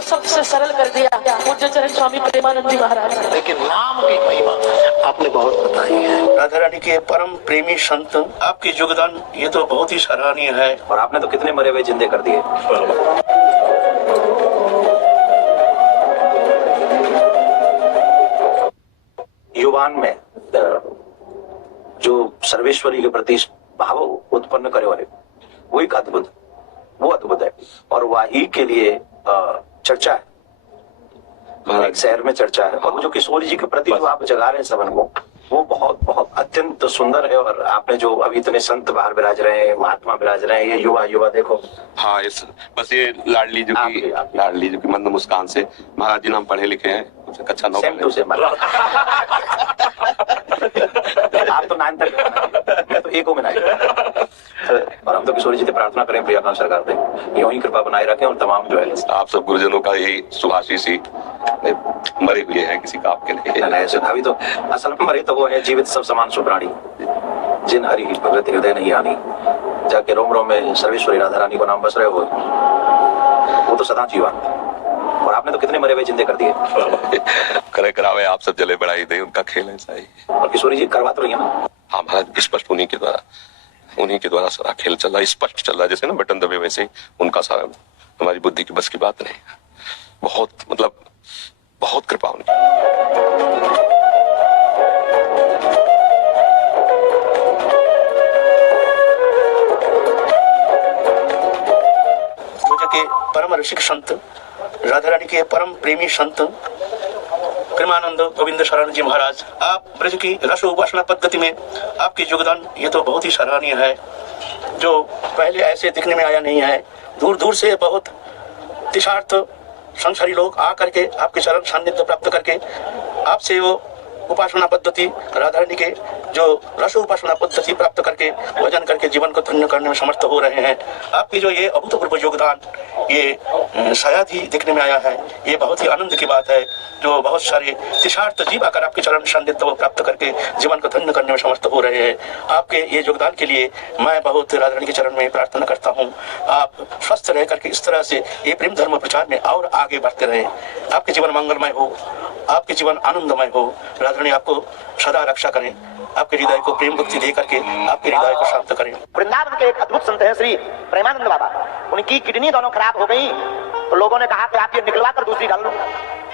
को सबसे सरल कर दिया पूज्य चरण स्वामी प्रेमानंद जी महाराज। लेकिन नाम की महिमा आपने बहुत बताई है। राधा रानी के परम प्रेमी संत, आपकी योगदान ये तो बहुत ही सराहनीय है। और आपने तो कितने मरे हुए जिंदे कर दिए। युवान में जो सर्वेश्वरी के प्रति भाव उत्पन्न करे वाले वो एक अद्भुत, वो अद्भुत है। और वही के लिए चर्चा है, एक शहर में चर्चा है। और जो किशोर जी के प्रति जो आप जगा रहे हैं सबन को, वो बहुत बहुत अत्यंत सुंदर है। और आपने जो अभी इतने संत बाहर विराज रहे हैं, महात्मा विराज रहे हैं, ये युवा युवा देखो। हाँ, इस बस ये लाडली जो की मंद मुस्कान से महाराज जी नाम पढ़े लिखे हैं, अच्छा आप तो 9 तक, मैं तो 1 में नहीं। और हम तो किशोर जी से प्रार्थना करें प्रिया सरकार से यूं ही कृपा बनाए रखें। और तमाम जो है आप सब गुरुजनों का यही सुभाषिस ही मरे हुए हैं, किसी का आपके नहीं अभी तो असल में मरे तो वो है जीवित सब समान सुप्राणी, जिन हरि भगत हृदय नहीं आनी, जाके रोम रोम में सर्वेश्वरी राधा रानी को नाम बस रहे हो, वो तो सदा जीवन। और आपने तो कितने मरे हुए जिंदे कर दिए। करे करावे आप सब जले बढ़ाई दे, उनका खेल ऐसा ही। और किशोरी जी करवा तो रही है ना। हाँ महाराज, स्पष्ट उन्हीं के द्वारा सारा खेल चल रहा है, स्पष्ट चल रहा है, जैसे ना बटन दबे वैसे ही उनका सारा। हमारी बुद्धि की बस की बात नहीं, बहुत मतलब बहुत कृपा उनकी। के परम ऋषिक संत, राधा रानी के परम प्रेमी संत प्रेमानंद गोविंद शरण जी महाराज, आप ब्रज की रस उपासना पद्धति में आपकी योगदान ये तो बहुत ही सराहनीय है, जो पहले ऐसे दिखने में आया नहीं है। दूर दूर से बहुत तिशार्थ संसारी लोग आकर के आपके चरण सान्निध्य प्राप्त करके आपसे वो उपासना पद्धति, राधा रानी के जो रस उपासना पद्धति प्राप्त करके भजन करके जीवन को धन्य करने में समर्थ हो रहे हैं। आपकी जो ये अभूतपूर्व योगदान ये शायद ही देखने में आया है। ये बहुत ही आनंद की बात है, जो बहुत सारे तिशार्थ जीव आकर आपके चरण सान्निध्य प्राप्त करके जीवन को धन्य करने में समर्थ हो रहे हैं। आपके ये योगदान के लिए मैं बहुत राधा रानी के चरण में प्रार्थना करता हूँ, आप स्वस्थ रह करके इस तरह से ये प्रेम धर्म प्रचार में और आगे बढ़ते रहे। आपके जीवन मंगलमय हो, आपके जीवन आनंदमय हो। राधा रानी आपको सदा रक्षा करें, आपके हृदय को प्रेम भक्ति दे करके आपके हृदय को शांत करें। वृंदावन के एक अद्भुत संत हैं श्री प्रेमानंद बाबा, उनकी किडनी दोनों खराब हो गई, तो लोगों ने कहा कि आप ये निकलवा कर दूसरी डाल लो।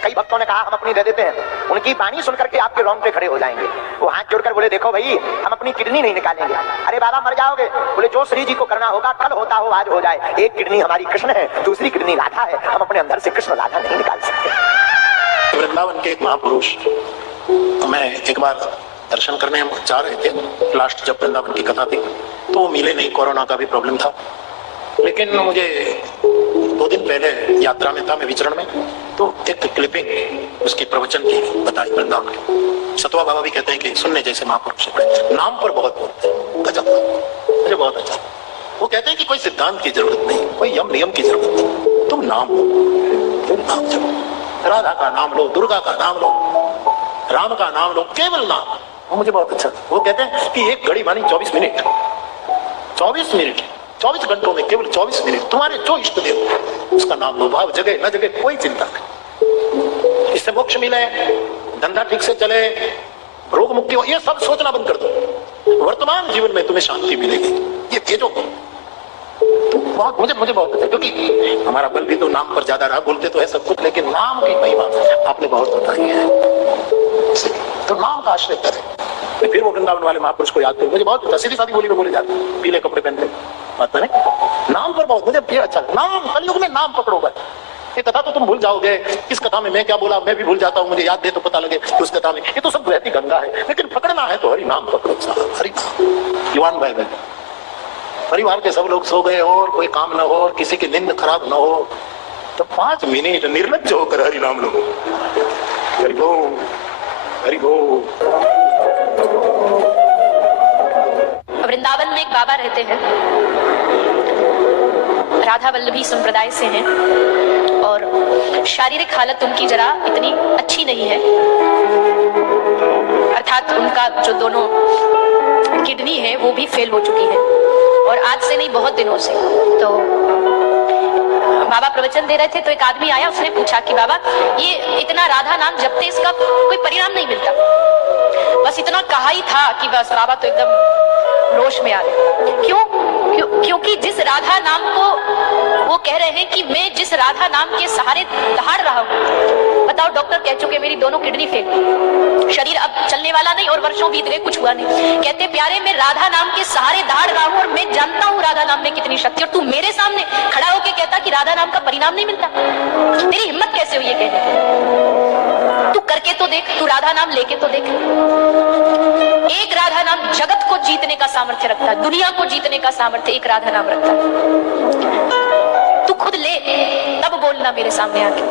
कई भक्तों ने कहा हम अपनी दे देते हैं। उनकी वाणी सुनकर के आपके रोंगटे खड़े हो जाएंगे। वो हाथ जोड़कर बोले देखो भाई, हम अपनी किडनी नहीं निकालेंगे। अरे बाबा मर जाओगे। बोले जो श्री जी को करना होगा, कल होता हो आज हो जाए। एक किडनी हमारी कृष्ण है, दूसरी किडनी राधा है, हम अपने अंदर से कृष्ण राधा नहीं निकाल सकते। वृंदावन के एक महापुरुष, मैं एक बार दर्शन करने हम जा रहे थे, लास्ट जब वृंदावन की कथा थी तो वो मिले नहीं, कोरोना का भी प्रॉब्लम था। लेकिन मुझे 2 दिन पहले यात्रा में था, मैं विचरण में, तो एक क्लिपिंग उसकी प्रवचन की बताई वृंदावन की। सतवा बाबा भी कहते हैं कि सुनने जैसे महापुरुष है, नाम पर बहुत बोलते हैं, गजब, मुझे बहुत अच्छा। वो कहते हैं कि कोई सिद्धांत की जरूरत नहीं, कोई यम नियम की जरूरत नहीं, तुम नाम लो, तुम नाम जपो, राधा का नाम लो, दुर्गा का नाम लो, राम का नाम लो, केवल नाम। वो मुझे बहुत अच्छा। वो कहते हैं कि एक घड़ी मानी 24 मिनट, 24 मिनट, 24 घंटों में केवल 24 मिनट तुम्हारे जो इष्ट देव उसका नाम लो। भाव जगह न जगह कोई चिंता नहीं, इससे मोक्ष मिले, धंधा ठीक से चले, रोग मुक्ति हो, ये सब सोचना बंद कर दो। वर्तमान जीवन में तुम्हें शांति मिलेगी। ये तेजो बहुत मुझे बहुत अच्छा, क्योंकि हमारा बल भी तो नाम पर ज्यादा रहा। बोलते तो है सब कुछ, लेकिन नाम की महिमा आपने बहुत बताई है, तो नाम का आश्रय करें। फिर वो वृंदावन वाले महापुरुष को याद करें, मुझे बहुत अच्छा। सीधी सादी बोली में बोले जाते, पीले कपड़े पहनते, बात नहीं, नाम पर बहुत मुझे फिर अच्छा। नाम कलयुग में नाम पकड़ो बस। ये कथा तो तुम भूल जाओगे, इस कथा में मैं क्या बोला मैं भी भूल जाता हूँ, मुझे याद दे तो पता लगे कि उस कथा में। ये तो सब बहती गंगा है, लेकिन पकड़ना है तो हरि नाम पकड़ो साहब, हरि नाम। युवान भाई बहन, परिवार के सब लोग सो गए और कोई काम न हो और किसी की नींद खराब न हो, तो 5 मिनट निर्लज्ज होकर हरि नाम लो। हरि बोल, हरि बोल। वृंदावन में एक बाबा रहते हैं, राधा वल्लभी संप्रदाय से हैं, और शारीरिक हालत उनकी जरा इतनी अच्छी नहीं है, अर्थात उनका जो दोनों किडनी है वो भी फेल हो चुकी है, और आज से नहीं बहुत दिनों से। तो बाबा प्रवचन दे रहे थे तो एक आदमी आया, उसने पूछा कि बाबा ये इतना राधा नाम जपते इसका कोई परिणाम नहीं मिलता। बस इतना कहा ही था कि बस बाबा तो एकदम रोश में आ गए। क्योंकि जिस राधा नाम को वो कह रहे हैं कि मैं जिस राधा नाम के सहारे दहाड़ रहा हूँ, बताओ डॉक्टर कह चुके मेरी दोनों किडनी फेल, शरीर अब चलने वाला नहीं और वर्षों बीत गए कुछ हुआ नहीं। कहते प्यारे मैं राधा नाम के सहारे दहाड़ रहा हूँ और मैं जानता हूँ राधा नाम में कितनी शक्ति, और तू मेरे सामने खड़ा होकर कहता कि राधा नाम का परिणाम नहीं मिलता। तेरी हिम्मत कैसे हुई है कहने की? तू करके तो देख, तू राधा नाम लेके तो देख। एक राधा नाम जगत को जीतने का सामर्थ्य रखता है, दुनिया को जीतने का सामर्थ्य एक राधा नाम रखता है। तू खुद ले तब बोलना मेरे सामने आके।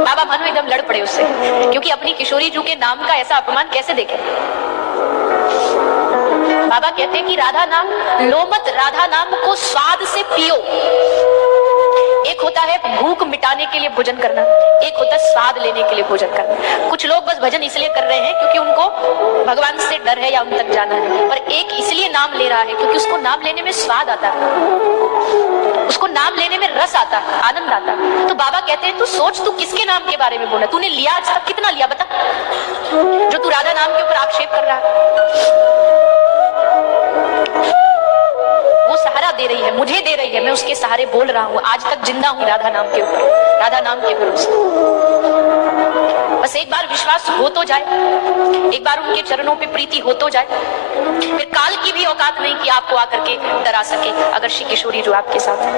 बाबा मानो एकदम लड़ पड़े उससे, क्योंकि अपनी किशोरी जू के नाम का ऐसा अपमान कैसे देखे। बाबा कहते हैं कि राधा नाम लो मत, राधा नाम को स्वाद से पियो। एक होता है भूख मिटाने के लिए भोजन करना, एक होता है स्वाद लेने के लिए भोजन करना। कुछ लोग बस भजन इसलिए कर रहे हैं क्योंकि उनको भगवान से डर है या उन तक जाना है, पर एक इसलिए नाम ले रहा है क्योंकि उसको नाम लेने में स्वाद आता है, उसको नाम लेने में रस आता है, आनंद आता है। तो बाबा कहते हैं तू सोच तू किसके नाम के बारे में बोला, तूने लिया आज तक कितना लिया बता, जो तू राधा नाम के ऊपर आक्षेप कर रहा है। वो सहारा दे रही है, मुझे दे रही है, मैं उसके सहारे बोल रहा हूँ, आज तक जिंदा हूँ राधा नाम के ऊपर, राधा नाम के भरोसे। बस एक बार विश्वास हो तो जाए, एक बार उनके चरणों पे प्रीति हो तो जाए, फिर काल की भी औकात नहीं कि आपको आकर के डरा सके, अगर श्री किशोरी जो आपके साथ है।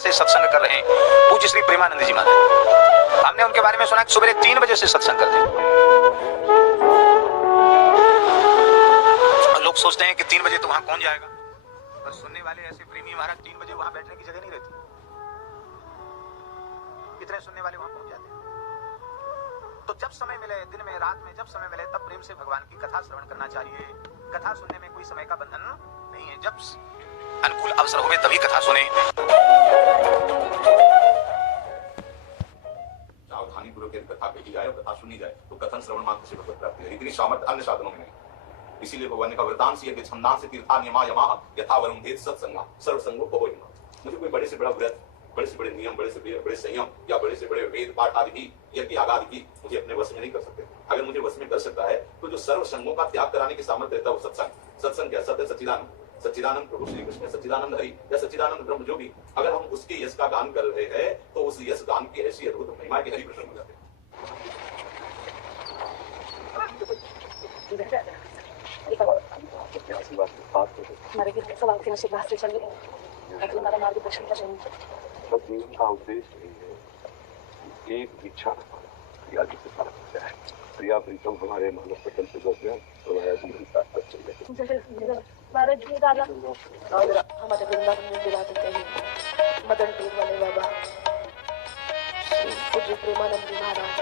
से सत्संग कर रहे हैं पूज्य श्री प्रेमानंद जी महाराज। हमने उनके बारे में सुना कि सुबह 3 बजे से सत्संग करते हैं। और लोग सोचते हैं कि 3 बजे तो वहां कौन जाएगा, पर सुनने वाले ऐसे प्रेमी महाराज 3 बजे वहां बैठने की जगह नहीं रहती, कितने सुनने वाले वहां पहुंच जाते हैं। तो जब समय मिले, दिन में रात में जब समय मिले, तब प्रेम से भगवान की कथा श्रवण करना चाहिए। कथा सुनने में कोई समय का बंधन नहीं है, जब अनुकूल अवसर हो तभी कथा सुने। सावधानी पूर्वक यदि कथा कही जाए और कथा सुनी जाए तो कथन श्रवण मात्र से भगवत प्राप्ति है, इतनी सामर्थ्य अन्य साधनों में नहीं। इसीलिए भगवान ने कहा वृतांसी यज्ञ छंदांसी तीर्था नियमा यमाः यथा वरुण भेद सत्संगा सर्वसंगो भवोहिमा। मुझे कोई बड़े से बड़ा व्रत, बड़े से बड़े नियम, बड़े से बड़े संयम या बड़े से बड़े वेद पाठ आदि भी, यज्ञ याग आदि भी मुझे अपने वश में नहीं कर सकते। अगर मुझे वश में कर सकता है तो जो सर्व संगों का त्याग कराने की सामर्थ्य रहता है वो सत्संग। सत्संग क्या? सत्य सच्चिदानंद, सच्चिदानंद प्रभु श्री कृष्ण, सच्चिदानंद हरि या सच्चिदानंद ब्रह्म जो भी, अगर हम उसके यश का गान कर रहे हैं तो उस यश गान की ऐसी अद्भुत महिमा की हरि प्रसन्न हो जाते हैं। हमारे भी सब आपके आशीर्वाद से चल रहे हैं, हमारा मार्गदर्शन का चाहिए। बस जीवन का उद्देश्य यही है, एक इच्छा या जिससे फर्क है प्रिया प्रीतम हमारे मानव पटल से बच गए तो हमारा जीवन सार्थक चल जाए। हमारे वृंदावन में दिला देते हैं मदन पीर वाले बाबा श्री पूज्य प्रेमानंद जी महाराज।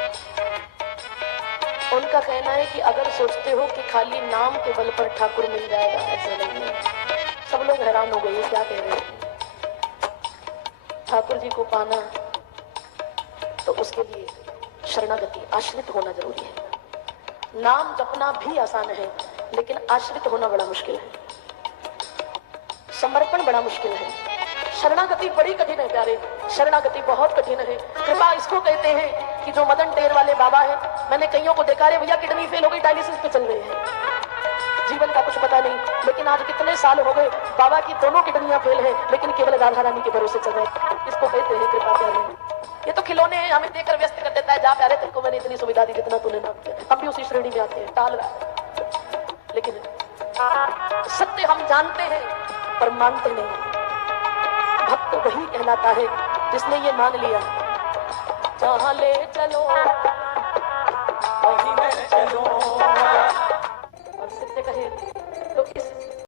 उनका कहना है कि अगर सोचते हो कि खाली नाम के बल पर ठाकुर मिल जाएगा, ऐसा नहीं है। सब लोग हैरान हो गए, क्या कह रहे हैं? ठाकुर जी को पाना तो उसके लिए शरणागति, आश्रित होना जरूरी है। नाम जपना भी आसान है, लेकिन आश्रित होना बड़ा मुश्किल है, समर्पण बड़ा मुश्किल है, शरणागति बड़ी कठिन है प्यारे, शरणागति बहुत कठिन है। कृपा इसको कहते हैं कि जो मदन टेर वाले बाबा है, मैंने कईयों को देखा रे भैया किडनी फेल हो गई, डायलिसिस पे चल रहे हैं, जीवन का कुछ पता नहीं, लेकिन आज कितने साल हो गए बाबा की दोनों किडनियां फेल है, लेकिन केवल राधा रानी के भरोसे चल रहे। इसको कहते हैं कृपा प्यारे। ये तो खिलौने हैं, हमें देखकर व्यस्त कर देता है, जा प्यारे तेरे को मैंने इतनी सुविधा दी जितना तूने ना किया। हम भी उसी श्रेणी में आते हैं, टाल रहा है, लेकिन सत्य हम जानते हैं पर मानते नहीं। भक्त वही कहलाता है जिसने ये मान लिया, जहां ले चलो वहीं मैं चलो। और सत्य कहे